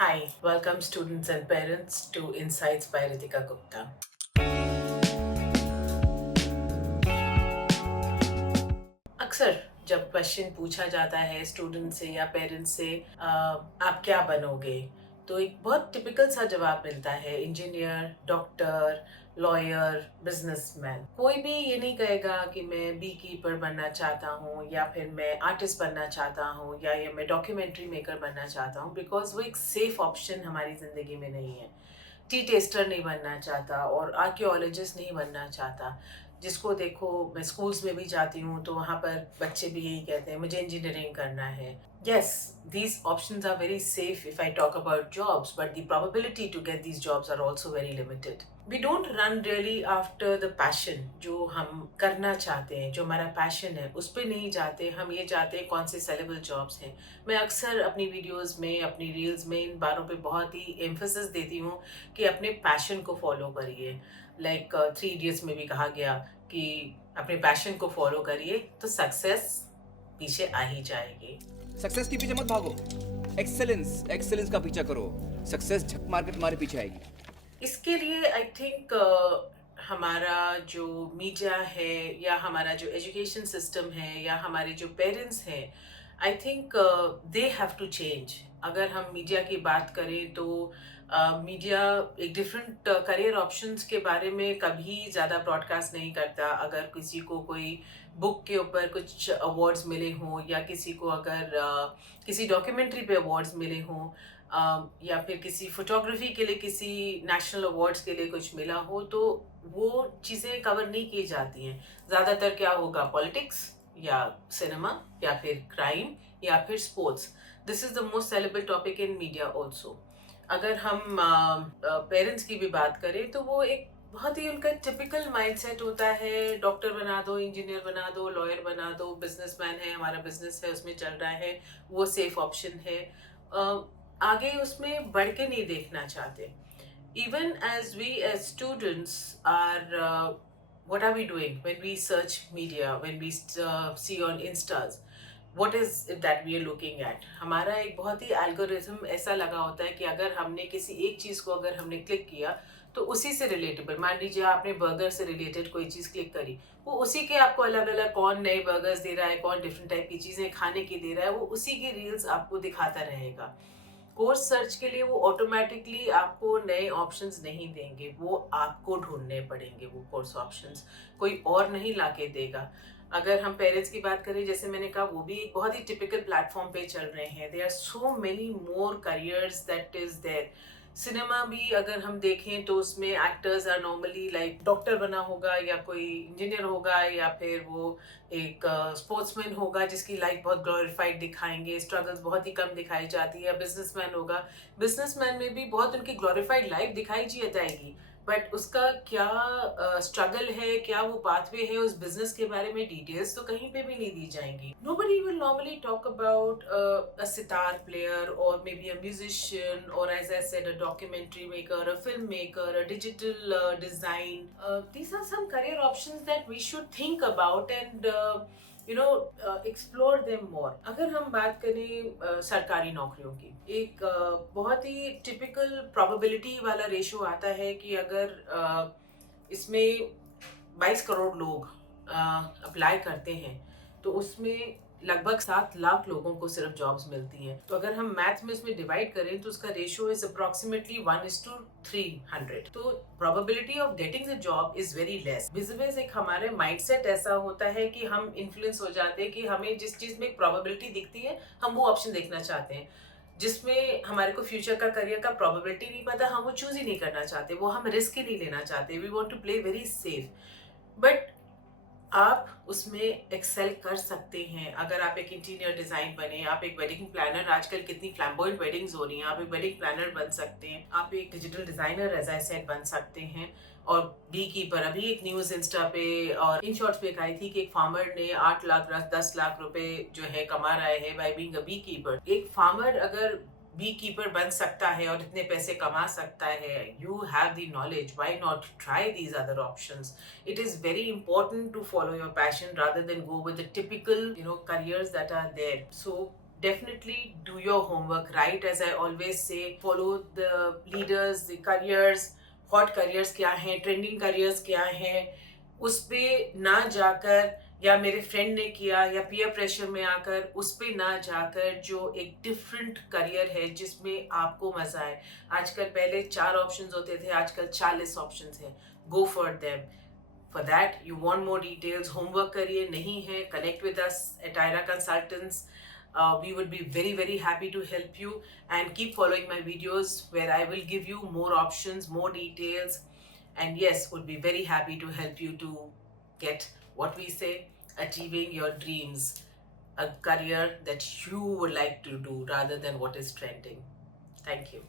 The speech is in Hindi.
Hi, welcome students and parents to Insights by Ritika Gupta. अक्सर जब क्वेश्चन पूछा जाता है स्टूडेंट से या पेरेंट्स से आप क्या बनोगे, तो एक बहुत टिपिकल सा जवाब मिलता है इंजीनियर, डॉक्टर, लॉयर, बिजनेसमैन। कोई भी ये नहीं कहेगा कि मैं बी कीपर बनना चाहता हूँ या फिर मैं आर्टिस्ट बनना चाहता हूँ या मैं डॉक्यूमेंट्री मेकर बनना चाहता हूँ, बिकॉज वो एक सेफ ऑप्शन हमारी ज़िंदगी में नहीं है। टी टेस्टर नहीं बनना चाहता और आर्कियोलॉजिस्ट नहीं बनना चाहता। जिसको देखो, मैं स्कूल्स में भी जाती हूँ तो वहाँ पर बच्चे भी यही कहते हैं मुझे इंजीनियरिंग करना है। Yes, these options are very safe if I talk about jobs, but the probability to get these jobs are also very limited. We don't run really after the passion जो हम करना चाहते हैं, जो हमारा पैशन है उस पर नहीं जाते। हम ये चाहते हैं कौन से सेलेबल जॉब्स हैं। मैं अक्सर अपनी वीडियोस में, अपनी रील्स में इन बारों पे बहुत ही एम्फेसिस देती हूँ कि अपने पैशन को फॉलो करिए। लाइक थ्री इडियट्स में भी कहा गया कि अपने पैशन को फॉलो करिए तो सक्सेस पीछे आ ही जाएगी। सक्सेस के पीछे मत भागो, एक्सेलेंस एक्सेलेंस का पीछा करो। सक्सेस झक मार के तुम्हारे पीछे आएगी। इसके लिए आई थिंक हमारा जो मीडिया है या हमारा जो एजुकेशन सिस्टम है या हमारे जो पेरेंट्स हैं, I think they have to change. अगर हम मीडिया की बात करें तो मीडिया एक डिफरेंट करियर ऑप्शंस के बारे में कभी ज़्यादा ब्रॉडकास्ट नहीं करता। अगर किसी को कोई बुक के ऊपर कुछ अवार्ड्स मिले हों या किसी को अगर किसी डॉक्यूमेंट्री पे अवार्ड्स मिले हों या फिर किसी फोटोग्राफी के लिए किसी नेशनल अवार्ड्स के लिए कुछ मिला हो, तो वो चीज़ें कवर नहीं की जाती हैं। ज़्यादातर क्या होगा, पॉलिटिक्स या सिनेमा या फिर क्राइम या फिर sports. This is the most saleable topic in media also. अगर हम पेरेंट्स की भी बात करें तो वो एक बहुत ही उनका टिपिकल माइंडसेट होता है, डॉक्टर बना दो, इंजीनियर बना दो, लॉयर बना दो, बिजनेसमैन है, हमारा बिजनेस है उसमें चल रहा है, वो सेफ ऑप्शन है। आगे उसमें बढ़ के नहीं देखना चाहते। Even as we as students are, what are we doing when we search media, when we see on instas, what is it that we are looking at? हमारा एक बहुत ही एल्गोरिथम ऐसा लगा होता है कि अगर हमने किसी एक चीज़ को अगर हमने क्लिक किया तो उसी से रिलेटेबल, मान लीजिए आपने बर्गर से रिलेटेड कोई चीज़ क्लिक करी, वो उसी के आपको अलग अलग कौन नए बर्गर्स दे रहा है, कौन डिफरेंट टाइप की चीज़ें खाने की दे रहा है, वो उसी की रील्स आपको दिखाता रहेगा। कोर्स सर्च के लिए वो ऑटोमेटिकली आपको नए ऑप्शंस नहीं देंगे, वो आपको ढूंढने पड़ेंगे। वो कोर्स ऑप्शंस कोई और नहीं लाके देगा। अगर हम पेरेंट्स की बात करें, जैसे मैंने कहा, वो भी एक बहुत ही टिपिकल प्लेटफॉर्म पे चल रहे हैं। There are so many more careers that is there. Cinema भी अगर हम देखें तो उसमें actors are normally like doctor बना होगा या कोई इंजीनियर होगा या फिर वो एक स्पोर्ट्समैन होगा जिसकी लाइफ बहुत ग्लोरीफाइड दिखाएंगे, स्ट्रगल्स बहुत ही कम दिखाई जाती है। बिजनेसमैन होगा, बिजनेसमैन में भी बहुत उनकी ग्लोरीफाइड लाइफ दिखाई जाएगी, बट उसका क्या स्ट्रगल है, क्या वो पाथवे है उस बिजनेस के बारे में डिटेल्स तो कहीं पे भी नहीं दी जाएंगी। Nobody will normally talk about a sitar player or maybe a musician, or as I said, a documentary maker, a filmmaker, a digital design. These are some career options that we should think about and explore them more. अगर हम बात करें सरकारी नौकरियों की, एक बहुत ही टिपिकल प्रोबेबिलिटी वाला रेशो आता है कि अगर इसमें 22 करोड़ लोग अप्लाई करते हैं तो उसमें लगभग 7 लाख लोगों को सिर्फ जॉब्स मिलती हैं। तो अगर हम मैथ में इसमें डिवाइड करें तो उसका रेशियो इज अप्रोक्सीमेटली 1:300। तो probability of getting the job is very less. Business एक हमारे माइंडसेट ऐसा होता है कि हम इन्फ्लुएंस हो जाते हैं कि हमें जिस चीज में एक प्रोबेबिलिटी दिखती है हम वो ऑप्शन देखना चाहते हैं। जिसमें हमारे को फ्यूचर का, करियर का प्रोबेबिलिटी नहीं पता, हम वो चूज ही नहीं करना चाहते, वो हम रिस्क ही नहीं लेना चाहते। We want to play very safe. But आप उसमें एक्सेल कर सकते हैं। अगर आप एक इंटीरियर डिजाइन बने, आप एक वेडिंग प्लानर, आजकल कितनी फ्लैम्बॉयंट वेडिंग्स हो रही हैं, आप एक वेडिंग प्लानर बन सकते हैं, आप एक digital designer as I said बन सकते हैं। और बी कीपर, अभी एक न्यूज इंस्टा पे और इन शॉर्ट्स पे आई थी कि एक फार्मर ने 8 लाख 10 लाख रुपए जो है कमा रहे हैं by being a bee keeper. एक फार्मर अगर बी कीपर बन सकता है और इतने पैसे कमा सकता है, you have the knowledge, why not try these other options. It is very important to follow your passion rather than go with the typical careers that are there. So definitely do your homework, right? As I always say, follow the leaders, the careers, hot careers क्या हैं, trending careers क्या हैं, उस पे ना जाकर, या मेरे फ्रेंड ने किया या पीयर प्रेशर में आकर उस पे ना जाकर जो एक डिफरेंट करियर है जिसमें आपको मजा आए। आजकल पहले 4 ऑप्शंस होते थे, आजकल 40 ऑप्शंस हैं। Go for them. For that, you want more details, homework करिए, नहीं है, connect with us at Aira Consultants. We would be very, very happy to help you, and keep following my videos where I will give you more options, more details, and yes, would be very happy to help you to get what we say, achieving your dreams, a career that you would like to do rather than what is trending. Thank you.